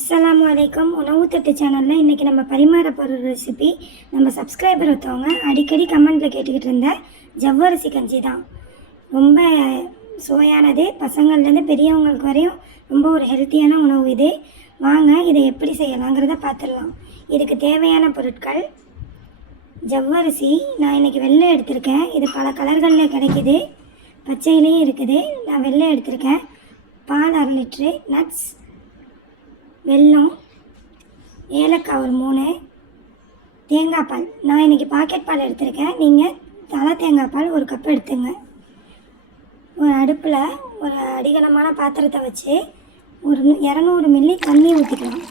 அஸ்ஸலாமு அலைக்கும். உணவு தட்டு சேனலில் இன்றைக்கி நம்ம பரிமாற போகிற ரெசிபி நம்ம சப்ஸ்கிரைபர் ஒருத்தவங்க அடிக்கடி கமெண்ட்டில் கேட்டுக்கிட்டு இருந்த ஜவ்வரிசி கஞ்சி தான். ரொம்ப சுவையானது, பசங்கள்லேருந்து பெரியவங்களுக்கு வரையும் ரொம்ப ஒரு ஹெல்த்தியான உணவு இது. வாங்க இதை எப்படி செய்யலாங்கிறத பார்த்துடலாம். இதுக்கு தேவையான பொருட்கள்: ஜவ்வரிசி நான் இன்றைக்கி வெள்ளை எடுத்திருக்கேன். இது பல கலர்களில் கிடைக்கிது, பச்சையிலையும் இருக்குது. நான் வெள்ளை எடுத்திருக்கேன். பால் 1/2 லிட்ரு, நட்ஸ், வெல்லம், ஏலக்காய் ஒரு 3, தேங்காய் பால். நான் இன்றைக்கி பாக்கெட் பால் எடுத்திருக்கேன். நீங்கள் தலை தேங்காய் பால் 1 கப் எடுத்துங்க. ஒரு அடுப்பில் ஒரு அடிகனமான பாத்திரத்தை வச்சு ஒரு 200 மில்லி தண்ணி ஊற்றிக்கலாம்.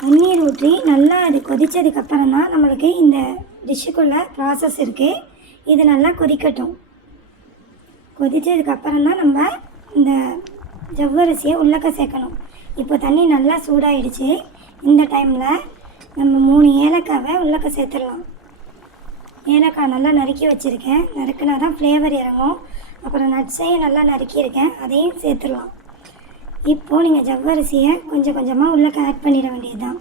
தண்ணீர் ஊற்றி நல்லா அது கொதித்ததுக்கப்புறம் தான் நம்மளுக்கு இந்த டிஷ்ஷுக்குள்ளே ப்ராசஸ் இருக்குது. இது நல்லா கொதிக்கட்டும். கொதித்ததுக்கப்புறம் தான் நம்ம இந்த ஜவ்வரிசியை உள்ளக்க சேர்க்கணும். இப்போ தண்ணி நல்லா சூடாகிடுச்சு. இந்த டைமில் நம்ம 3 ஏலக்காவை உள்ளக்க சேர்த்துடலாம். ஏலக்காய் நல்லா நறுக்கி வச்சுருக்கேன். நறுக்கினா தான் ஃப்ளேவர் இறங்கும். அப்புறம் நட்ஸையும் நல்லா நறுக்கியிருக்கேன், அதையும் சேர்த்துடலாம். இப்போது நீங்கள் ஜவ்வரிசியை கொஞ்சம் கொஞ்சமாக உள்ளக்க ஆட் பண்ணிட வேண்டியது தான்.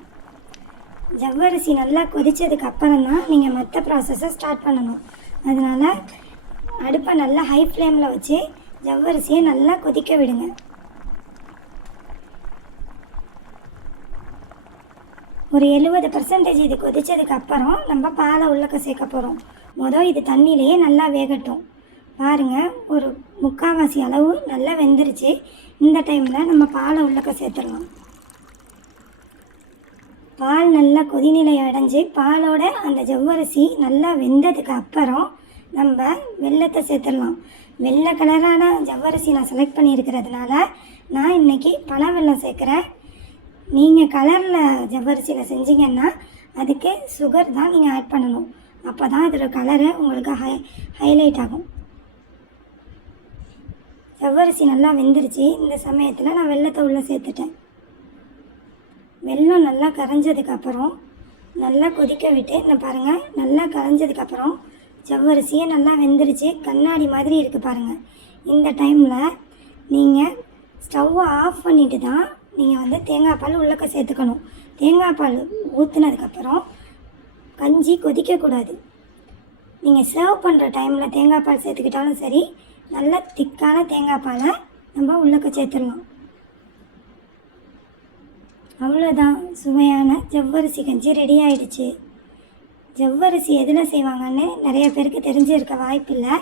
ஜவ்வரிசி நல்லா கொதித்ததுக்கப்புறம் தான் நீங்கள் மற்ற ப்ராசஸை ஸ்டார்ட் பண்ணணும். அதனால் அடுப்பை நல்லா ஹை ஃப்ளேமில் வச்சு ஜவ்வரிசியை நல்லா கொதிக்க விடுங்க. ஒரு 70% இது கொதித்ததுக்கப்புறம் நம்ம பாலை உள்ளக்க சேர்க்க போகிறோம். இது தண்ணியிலையே நல்லா வேகட்டும். பாருங்கள், ஒரு 3/4 அளவு நல்லா வெந்துருச்சு. இந்த டைமில் நம்ம பாலை உள்ளக்க சேர்த்துடலாம். பால் நல்லா கொதிநிலை அடைஞ்சு பாலோட அந்த ஜவ்வரிசி நல்லா வெந்ததுக்கு அப்புறம் நம்ம வெல்லத்தை சேர்த்துடலாம். வெள்ளை கலரான ஜவ்வரிசி நான் செலக்ட் பண்ணியிருக்கிறதுனால நான் இன்றைக்கி பனை வெல்லம் சேர்க்குறேன். நீங்கள் கலரில் ஜவ்வரிசியில் செஞ்சிங்கன்னா அதுக்கு சுகர் தான் நீங்கள் ஆட் பண்ணணும். அப்போ தான் இதோட கலரு உங்களுக்கு ஹைலைட் ஆகும். ஜவ்வரிசி நல்லா வெந்துருச்சு. இந்த சமயத்தில் நான் வெல்லத்தை உள்ளே சேர்த்துட்டேன். வெல்லம் நல்லா கரைஞ்சதுக்கப்புறம் நல்லா கொதிக்க விட்டு நான் பாருங்கள், நல்லா கரைஞ்சதுக்கப்புறம் ஜவ்வரிசியே நல்லா வெந்துருச்சு. கண்ணாடி மாதிரி இருக்குது பாருங்கள். இந்த டைமில் நீங்கள் ஸ்டவ்வை ஆஃப் பண்ணிவிட்டு தான் நீங்கள் தேங்காய் பால் உள்ளக்க சேர்த்துக்கணும். தேங்காய் பால் ஊற்றுனதுக்கப்புறம் கஞ்சி கொதிக்கக்கூடாது. நீங்கள் சர்வ் பண்ணுற டைமில் தேங்காய் பால் சேர்த்துக்கிட்டாலும் சரி, நல்ல திக்கான தேங்காய் பாலை நம்ம உள்ளக்க சேர்த்துடலாம். அவ்வளோதான், சுவையான ஜவ்வரிசி கஞ்சி ரெடி ஆகிடுச்சு. ஜவ்வரிசி எதில் செய்வாங்கன்னு நிறைய பேருக்கு தெரிஞ்சிருக்க வாய்ப்பில்லை.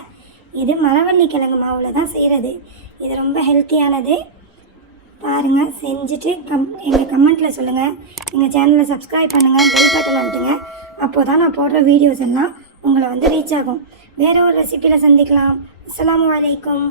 இது மரவள்ளி கிழங்கு மாவில் தான் செய்கிறது. இது ரொம்ப ஹெல்த்தியானது. பாருங்கள், செஞ்சுட்டு எங்கள் கமெண்ட்டில் சொல்லுங்கள். எங்கள் சேனலை சப்ஸ்கிரைப் பண்ணுங்கள், பெல் பட்டன் அழுத்துங்க. அப்போ தான் நான் போடுற வீடியோஸ் எல்லாம் உங்களை ரீச் ஆகும். வேறு ஒரு ரெசிபியில் சந்திக்கலாம். அஸ்ஸலாமு அலைக்கும்.